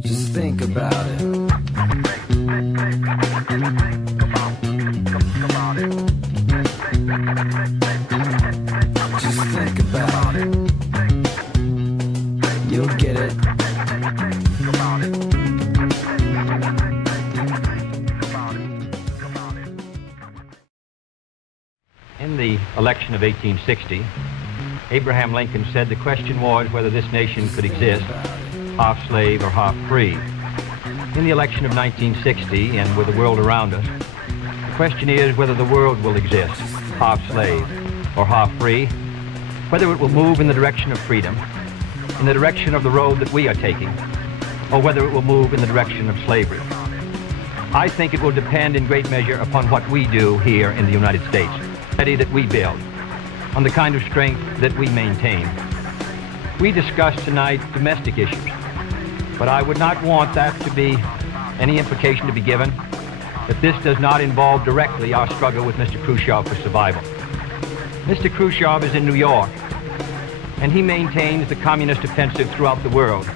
Just think about it. Just think about it. You'll get it. In the election of 1860, Abraham Lincoln said the question was whether this nation could exist, half slave or half free. In the election of 1960, and with the world around us, the question is whether the world will exist, half slave or half free, whether it will move in the direction of freedom, in the direction of the road that we are taking, or whether it will move in the direction of slavery. I think it will depend in great measure upon what we do here in the United States, that we build, on the kind of strength that we maintain. We discussed tonight domestic issues, but I would not want that to be any implication to be given that this does not involve directly our struggle with Mr. Khrushchev for survival. Mr. Khrushchev is in New York, and he maintains the communist offensive throughout the world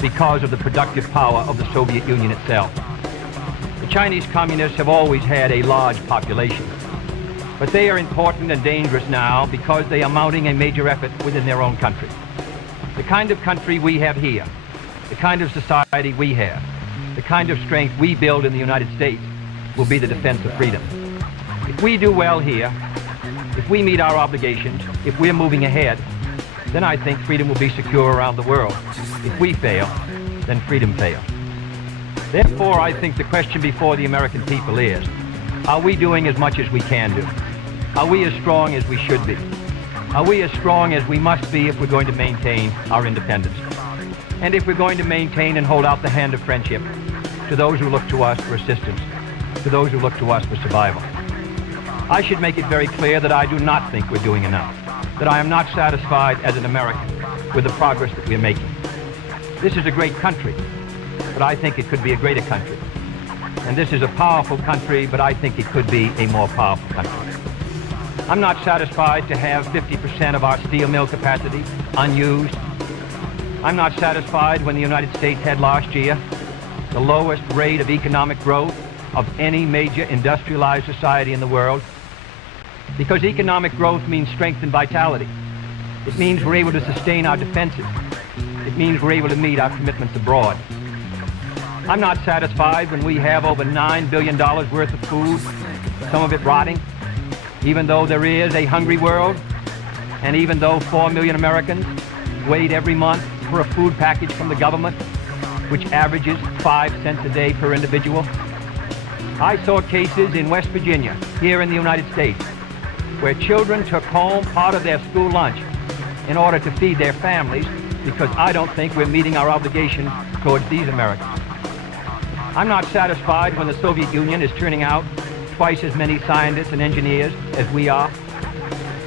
because of the productive power of the Soviet Union itself. The Chinese communists have always had a large population, but they are important and dangerous now because they are mounting a major effort within their own country. The kind of country we have here, the kind of society we have, the kind of strength we build in the United States will be the defense of freedom. If we do well here, if we meet our obligations, if we're moving ahead, then I think freedom will be secure around the world. If we fail, then freedom fails. Therefore, I think the question before the American people is, are we doing as much as we can do? Are we as strong as we should be? Are we as strong as we must be if we're going to maintain our independence? And if we're going to maintain and hold out the hand of friendship to those who look to us for assistance, to those who look to us for survival? I should make it very clear that I do not think we're doing enough, that I am not satisfied as an American with the progress that we're making. This is a great country, but I think it could be a greater country. And this is a powerful country, but I think it could be a more powerful country. I'm not satisfied to have 50% of our steel mill capacity unused. I'm not satisfied when the United States had last year the lowest rate of economic growth of any major industrialized society in the world, because economic growth means strength and vitality. It means we're able to sustain our defenses. It means we're able to meet our commitments abroad. I'm not satisfied when we have over $9 billion worth of food, some of it rotting, even though there is a hungry world, and even though 4 million Americans wait every month for a food package from the government, which averages 5 cents a day per individual. I saw cases in West Virginia, here in the United States, where children took home part of their school lunch in order to feed their families, because I don't think we're meeting our obligation towards these Americans. I'm not satisfied when the Soviet Union is turning out twice as many scientists and engineers as we are.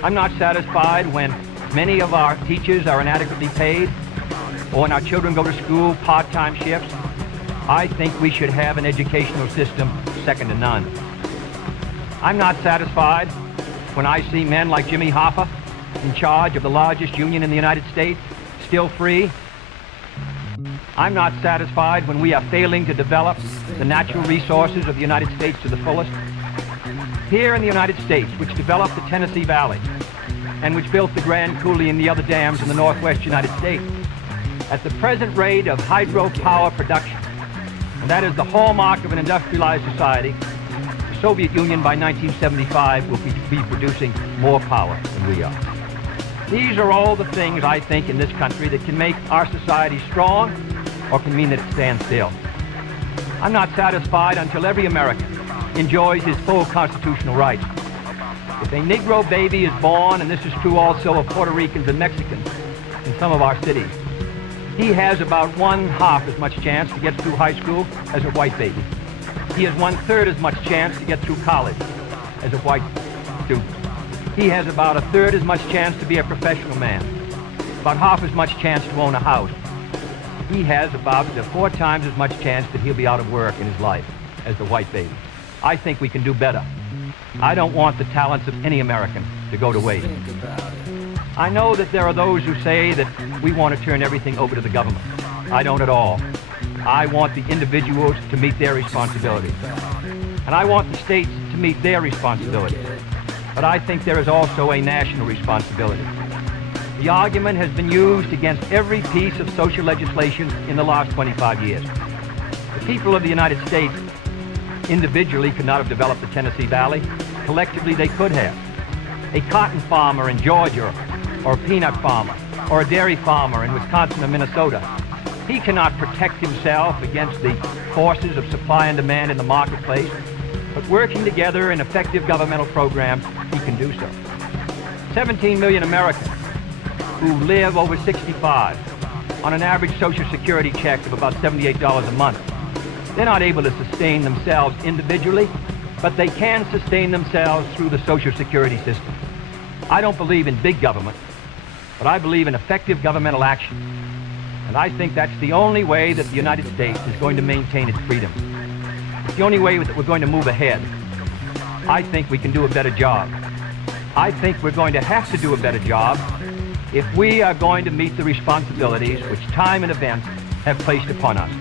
I'm not satisfied when many of our teachers are inadequately paid, or when our children go to school part-time shifts. I think we should have an educational system second to none. I'm not satisfied when I see men like Jimmy Hoffa in charge of the largest union in the United States, still free. I'm not satisfied when we are failing to develop the natural resources of the United States to the fullest. Here in the United States, which developed the Tennessee Valley and which built the Grand Coulee and the other dams in the northwest United States, at the present rate of hydropower production, and that is the hallmark of an industrialized society, the Soviet Union by 1975 will be producing more power than we are. These are all the things, I think, in this country that can make our society strong or can mean that it stands still. I'm not satisfied until every American enjoys his full constitutional rights. If a Negro baby is born, and this is true also of Puerto Ricans and Mexicans in some of our cities, he has about 1/2 as much chance to get through high school as a white baby. He has 1/3 as much chance to get through college as a white student. He has about 1/3 as much chance to be a professional man, about 1/2 as much chance to own a house. He has about 4 times as much chance that he'll be out of work in his life as the white baby. I think we can do better. I don't want the talents of any American to go to waste. I know that there are those who say that we want to turn everything over to the government. I don't at all. I want the individuals to meet their responsibilities. And I want the states to meet their responsibilities. But I think there is also a national responsibility. The argument has been used against every piece of social legislation in the last 25 years. The people of the United States individually could not have developed the Tennessee Valley. Collectively, they could have. A cotton farmer in Georgia, or a peanut farmer, or a dairy farmer in Wisconsin or Minnesota, he cannot protect himself against the forces of supply and demand in the marketplace, but working together in effective governmental programs, he can do so. 17 million Americans who live over 65 on an average Social Security check of about $78 a month. They're not able to sustain themselves individually, but they can sustain themselves through the Social Security system. I don't believe in big government, but I believe in effective governmental action. And I think that's the only way that the United States is going to maintain its freedom. It's the only way that we're going to move ahead. I think we can do a better job. I think we're going to have to do a better job if we are going to meet the responsibilities which time and events have placed upon us.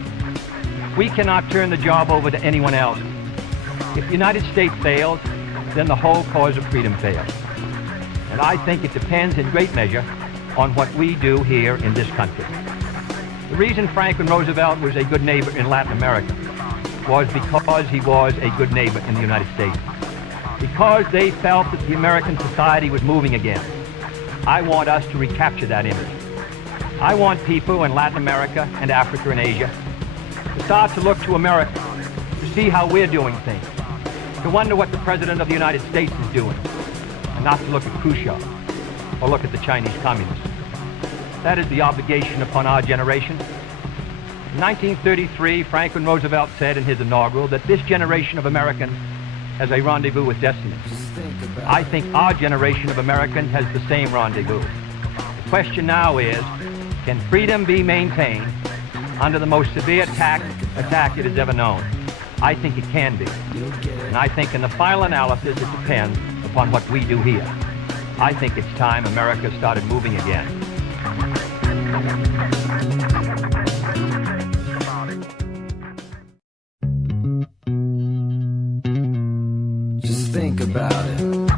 We cannot turn the job over to anyone else. If the United States fails, then the whole cause of freedom fails. And I think it depends in great measure on what we do here in this country. The reason Franklin Roosevelt was a good neighbor in Latin America was because he was a good neighbor in the United States. Because they felt that the American society was moving again. I want us to recapture that image. I want people in Latin America and Africa and Asia to start to look to America, to see how we're doing things, to wonder what the President of the United States is doing, and not to look at Khrushchev or look at the Chinese communists. That is the obligation upon our generation. In 1933, Franklin Roosevelt said in his inaugural that this generation of Americans has a rendezvous with destiny. I think our generation of Americans has the same rendezvous. The question now is, can freedom be maintained under the most severe attack it has ever known? I think it can be. And I think in the final analysis, it depends upon what we do here. I think it's time America started moving again. Just think about it.